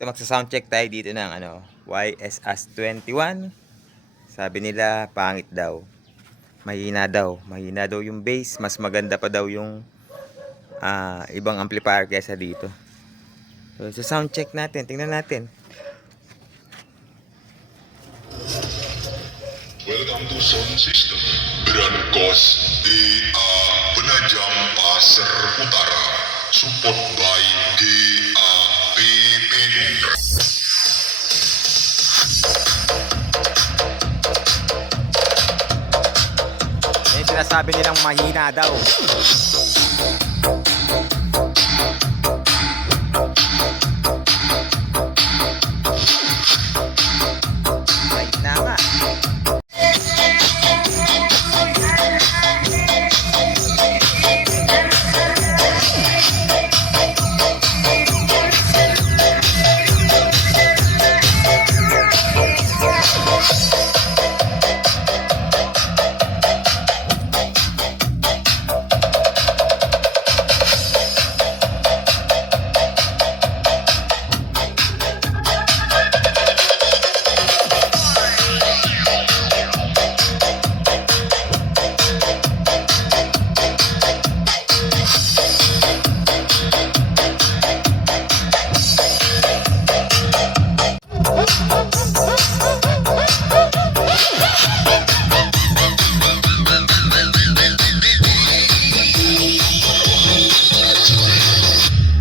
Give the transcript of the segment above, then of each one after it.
Ito, magsa-soundcheck tayo dito ng YSS21. Sabi nila pangit daw. Mahina daw yung bass. Mas maganda pa daw yung ibang amplifier kaysa dito. So, sa soundcheck natin, tingnan natin. Welcome to Sound System. Berangkos di Penajam Pasar Utara. Support by GAPP. Yan yung sinasabi nilang mahina daw. Right na nga.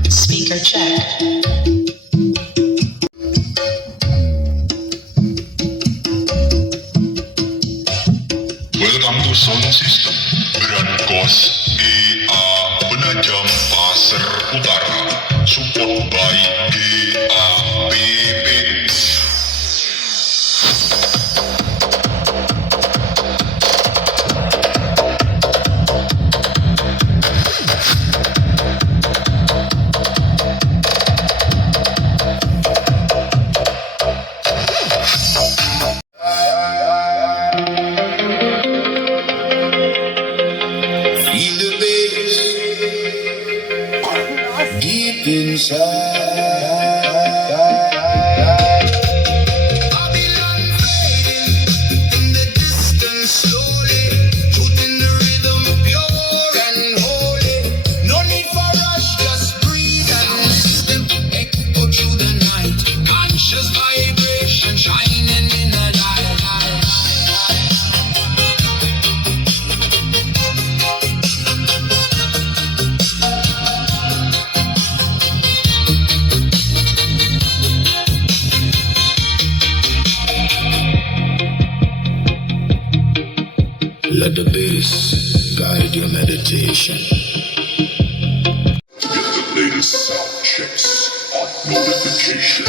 Speaker check. Welcome to Sound System. Berangkos di Penajam Pasar Utara. Support by GAPP. Feel the bass deep inside. Babylon fading in the distance slowly. Truth in the rhythm, pure and holy. No need for rush, just breathe and listen. Echo through the night, conscious vibration shining in the light. Let the bass guide your meditation. Get the latest sound checks on notification.